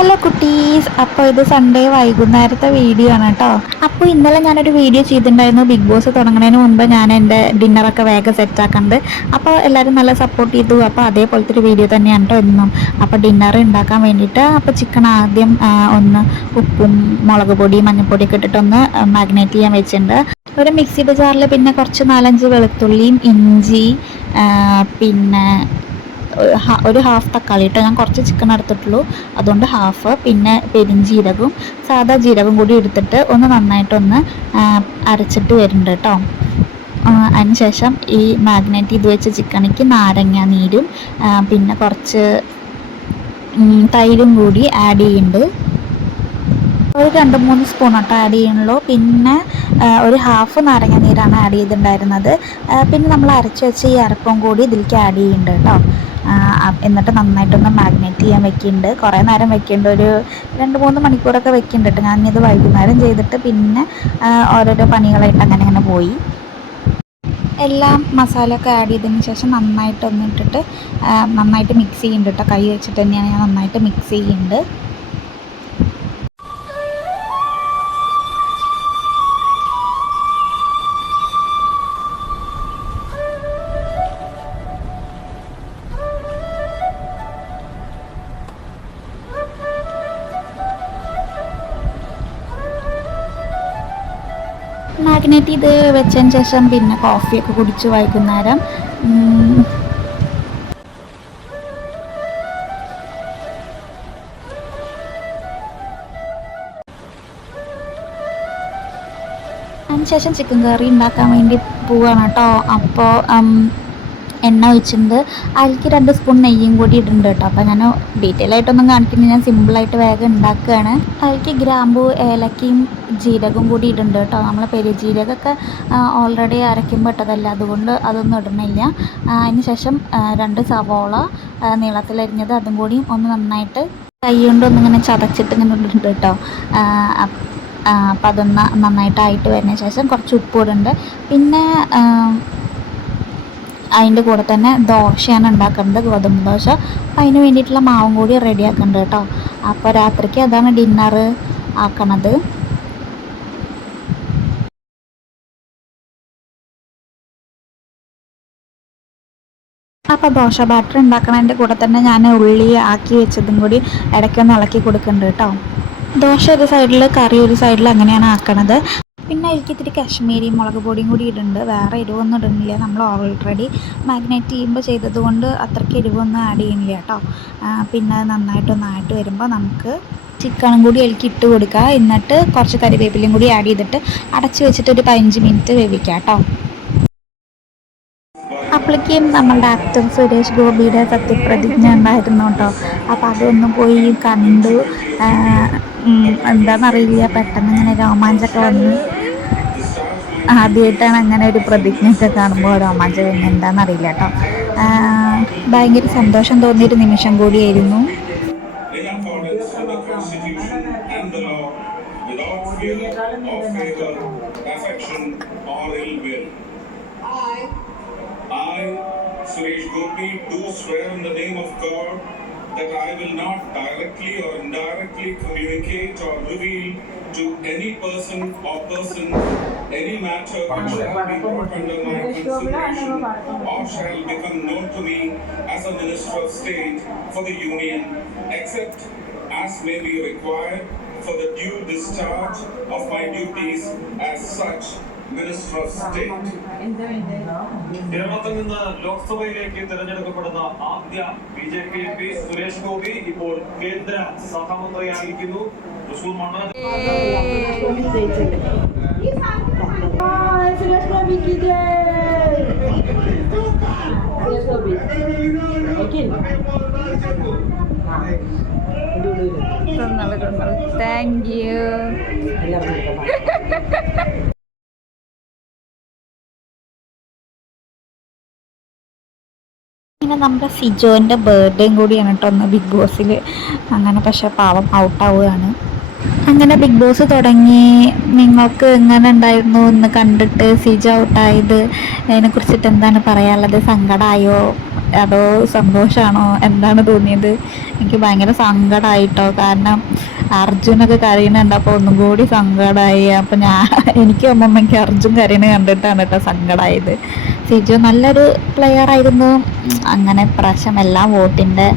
Hello കുട്ടീസ്, അപ്പോൾ ഇത് Sunday വൈകുന്നേരത്തെ വീഡിയോ ആണ് കേട്ടോ. അപ്പോൾ ഇന്നലെ ഞാനൊരു വീഡിയോ ചെയ്തിട്ടുണ്ടായിരുന്നു. ബിഗ് ബോസ് തുടങ്ങുന്നതിന് മുമ്പ് ഞാൻ എൻ്റെ ഡിന്നറൊക്കെ വേഗം സെറ്റാക്കുന്നുണ്ട്. അപ്പോൾ എല്ലാവരും നല്ല സപ്പോർട്ട് ചെയ്തു. അപ്പോൾ അതേപോലത്തെ ഒരു വീഡിയോ തന്നെയാണ് കേട്ടോ എന്നും. അപ്പോൾ ഡിന്നർ ഉണ്ടാക്കാൻ വേണ്ടിയിട്ട് അപ്പോൾ ചിക്കൻ ആദ്യം ഒന്ന് ഉപ്പും മുളക് പൊടി മഞ്ഞൾപ്പൊടിയൊക്കെ ഇട്ടിട്ടൊന്ന് മാഗ്നേറ്റ് ചെയ്യാൻ വെച്ചിട്ടുണ്ട്. ഒരു മിക്സിയുടെ ജാറിൽ പിന്നെ കുറച്ച് 4-5 വെളുത്തുള്ളിയും ഇഞ്ചി, പിന്നെ ഒരു ഹാഫ് തക്കാളി ഇട്ട്, ഞാൻ കുറച്ച് ചിക്കൻ എടുത്തിട്ടുള്ളൂ അതുകൊണ്ട് ഹാഫ്, പിന്നെ പെരിഞ്ജീരകവും സാദാ ജീരകം കൂടി എടുത്തിട്ട് ഒന്ന് നന്നായിട്ടൊന്ന് അരച്ചിട്ട് വരുന്നുണ്ട് കേട്ടോ. അതിനുശേഷം ഈ മാഗ്നേറ്റ് ചെയ്ത് വെച്ച ചിക്കനിക്ക് നാരങ്ങ നീരും പിന്നെ കുറച്ച് തൈരും കൂടി ആഡ് ചെയ്യുന്നുണ്ട്. ഒരു 2-3 സ്പൂൺ ഒട്ട് ആഡ് ചെയ്യണുള്ളൂ. പിന്നെ ഒരു ഹാഫ് നാരങ്ങ നീരാണ് ആഡ് ചെയ്തിട്ടുണ്ടായിരുന്നത്. പിന്നെ നമ്മൾ അരച്ച് വെച്ച ഈ അരപ്പും കൂടി ഇതിലേക്ക് ആഡ് ചെയ്യുന്നുണ്ട് കേട്ടോ. എന്നിട്ട് നന്നായിട്ടൊന്ന് മാഗ്നേറ്റ് ചെയ്യാൻ വെക്കുന്നുണ്ട്. കുറേ നേരം വെക്കുന്നുണ്ട്, ഒരു 2-3 മണിക്കൂറൊക്കെ വെക്കുന്നുണ്ട് കേട്ടോ. ഞാനിത് വൈകുന്നേരം ചെയ്തിട്ട് പിന്നെ ഓരോരോ പണികളായിട്ട് അങ്ങനെ പോയി. എല്ലാം മസാലയൊക്കെ ആഡ് ചെയ്തതിന് ശേഷം നന്നായിട്ടൊന്ന് ഇട്ടിട്ട് നന്നായിട്ട് മിക്സ് ചെയ്യുന്നുണ്ട് കേട്ടോ. കൈ വെച്ചിട്ട് തന്നെയാണ് ഞാൻ നന്നായിട്ട് മിക്സ് ചെയ്യുന്നുണ്ട്. മാഗ്നേറ്റ് ചെയ്ത് വെച്ചതിന് ശേഷം പിന്നെ കോഫിയൊക്കെ കുടിച്ച് വൈകുന്നേരം അതിനുശേഷം ചിക്കൻ കറി ഉണ്ടാക്കാൻ വേണ്ടി പോവുകയാണ് കേട്ടോ. അപ്പോൾ എണ്ണ ഒഴിച്ചിട്ടുണ്ട്, അതിലേക്ക് 2 സ്പൂൺ നെയ്യും കൂടി ഇടുന്നുണ്ട് കേട്ടോ. അപ്പോൾ ഞാൻ ഡീറ്റെയിൽ ആയിട്ടൊന്നും കാണിക്കുന്നില്ല, ഞാൻ സിമ്പിളായിട്ട് വേഗം ഉണ്ടാക്കുകയാണ്. അതിലേക്ക് ഗ്രാമ്പൂ ഏലക്കയും ജീരകവും കൂടി ഇടുന്നുണ്ട് കേട്ടോ. നമ്മൾ പെരുജീരകമൊക്കെ ഓൾറെഡി അരയ്ക്കുമ്പോൾ ഇട്ടതല്ല, അതുകൊണ്ട് അതൊന്നും ഇടണില്ല. അതിന് ശേഷം 2 സവോള നീളത്തിലരിഞ്ഞത് അതും കൂടി ഒന്ന് നന്നായിട്ട് കൈ കൊണ്ടൊന്നിങ്ങനെ ചതച്ചിട്ട് ഇങ്ങനെ ഇടുന്നുണ്ട് കേട്ടോ. അപ്പം അതൊന്ന് നന്നായിട്ടായിട്ട് വരുന്ന ശേഷം കുറച്ച് ഉപ്പ് ഇടുന്നുണ്ട്. പിന്നെ അതിൻ്റെ കൂടെ തന്നെ ദോശയാണ് ഉണ്ടാക്കുന്നത്, ഗോതമ്പ് ദോശ. അപ്പം അതിന് വേണ്ടിയിട്ടുള്ള മാവും കൂടി റെഡിയാക്കുന്നുണ്ട് കേട്ടോ. അപ്പോൾ രാത്രിക്ക് അതാണ് ഡിന്നർ ആക്കണത്. അപ്പോൾ ദോശ ബാറ്റർ ഉണ്ടാക്കണതിൻ്റെ കൂടെ തന്നെ ഞാൻ ഉള്ളി ആക്കി വെച്ചതും കൂടി ഇടയ്ക്കൊന്ന് ഇളക്കി കൊടുക്കുന്നുണ്ട് കേട്ടോ. ദോശ ഒരു സൈഡിൽ കറി ഒരു സൈഡിൽ അങ്ങനെയാണ് ആക്കണത്. പിന്നെ അതിലേക്ക് ഇത്തിരി കാശ്മീരി മുളക് പൊടിയും കൂടി ഇടുന്നുണ്ട്. വേറെ എരിവൊന്നും ഇടുന്നില്ല, നമ്മൾ ഓൾറെഡി മാഗ്നേറ്റ് ചെയ്യുമ്പോൾ ചെയ്തത് കൊണ്ട് അത്രയ്ക്ക് എരിവൊന്നും ആഡ് ചെയ്യുന്നില്ല കേട്ടോ. പിന്നെ നന്നായിട്ടൊന്നായിട്ട് വരുമ്പോൾ നമുക്ക് ചിക്കനും കൂടി അതിലേക്ക് ഇട്ട് കൊടുക്കുക. എന്നിട്ട് കുറച്ച് കറിവേപ്പിലയും കൂടി ആഡ് ചെയ്തിട്ട് അടച്ച് വെച്ചിട്ട് ഒരു 15 മിനിറ്റ് വേവിക്കാം കേട്ടോ. അപ്പോഴേക്കും നമ്മളുടെ ആക്ടർ സുരേഷ് ഗോപിയുടെ സത്യപ്രതിജ്ഞ ഉണ്ടായിരുന്നു കേട്ടോ. അപ്പോൾ അതൊന്നും പോയി കണ്ടു. എന്താണെന്നറിയില്ല, പെട്ടെന്ന് ഇങ്ങനെ രോമാഞ്ചമൊക്കെ വന്നു. ആദ്യമായിട്ടാണ് അങ്ങനെ ഒരു പ്രതിജ്ഞയൊക്കെ കാണുമ്പോൾ രോമാഞ്ചം എന്താണെന്നറിയില്ല കേട്ടോ. ഭയങ്കര സന്തോഷം തോന്നിയൊരു നിമിഷം കൂടിയായിരുന്നു. I, Suresh Gopi, do swear in the name of God that I will not directly or indirectly communicate or reveal to any person or person any matter which shall be brought under my consideration or shall become known to me as a Minister of State for the Union, except as may be required for the due discharge of my duties as such Minister of State. കേരളത്തിൽ നിന്ന് ലോക്സഭയിലേക്ക് തിരഞ്ഞെടുക്കപ്പെടുന്ന ആദ്യ BJP MP Suresh Gopi ഇപ്പോൾ കേന്ദ്ര സഹമന്ത്രിയായിരിക്കുന്നു. തൃശൂർ മണ്ഡലം thank you. പിന്നെ നമ്മുടെ സിജോൻ്റെ ബർത്ത്ഡേയും കൂടിയാണ് കേട്ടോ ഒന്ന് ബിഗ് ബോസിൽ. അങ്ങനെ പക്ഷേ പാവം ഔട്ടാവുകയാണ്. അങ്ങനെ ബിഗ് ബോസ് തുടങ്ങി. നിങ്ങൾക്ക് എങ്ങനെ ഉണ്ടായിരുന്നു എന്ന് കണ്ടിട്ട് സിജ ഔട്ടായത്? അതിനെക്കുറിച്ചിട്ട് എന്താണ് പറയാനുള്ളത്? സങ്കടമായോ അതോ സന്തോഷമാണോ? എന്താണ് തോന്നിയത്? എനിക്ക് ഭയങ്കര സങ്കടമായിട്ടോ. കാരണം അർജുനൊക്കെ കരയുന്നുണ്ട്, അപ്പോൾ ഒന്നും കൂടി സങ്കടമായി. അപ്പം എനിക്ക് അമ്മമ്മയ്ക്ക് അർജുൻ കരയുന്നത് കണ്ടിട്ടാണ് കേട്ടോ സങ്കടമായത്. സിജു നല്ലൊരു പ്ലെയർ ആയിരുന്നു. അങ്ങനെ പ്രാവശ്യം എല്ലാം വോട്ടിൻ്റെ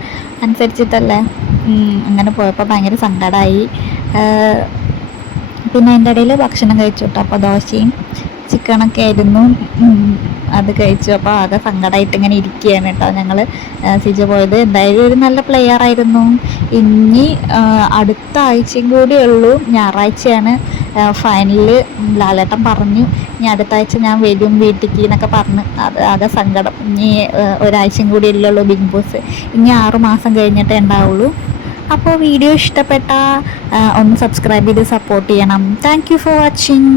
അനുസരിച്ചിട്ടല്ലേ അങ്ങനെ പോയപ്പോൾ ഭയങ്കര സങ്കടമായി. പിന്നെ അതിൻ്റെ ഇടയിൽ ഭക്ഷണം കഴിച്ചു കേട്ടോ. അപ്പോൾ ദോശയും ചിക്കനൊക്കെ ആയിരുന്നു. അത് കഴിച്ചു. അപ്പോൾ ആകെ സങ്കടമായിട്ട് ഇങ്ങനെ ഇരിക്കുകയാണ് കേട്ടോ ഞങ്ങൾ. സിജു പോയത് എന്തായാലും ഒരു നല്ല പ്ലെയർ ആയിരുന്നു. ഇനി അടുത്ത ആഴ്ചയും കൂടി ഉള്ളൂ, ഞായറാഴ്ചയാണ് ഫൈനലിൽ. ലാലേട്ടൻ പറഞ്ഞു ഇനി അടുത്ത ആഴ്ച ഞാൻ വരും വീട്ടിലേക്ക് എന്നൊക്കെ പറഞ്ഞ്. അത് ആകെ സങ്കടം. ഇനി ഒരാഴ്ചയും കൂടി ഉള്ളൂ ബിഗ് ബോസ്. ഇനി 6 മാസം കഴിഞ്ഞിട്ടേ ഉണ്ടാവുള്ളൂ. അപ്പോൾ വീഡിയോ ഇഷ്ടപ്പെട്ടാൽ ഒന്ന് സബ്സ്ക്രൈബ് ചെയ്ത് സപ്പോർട്ട് ചെയ്യണം. Thank you for watching.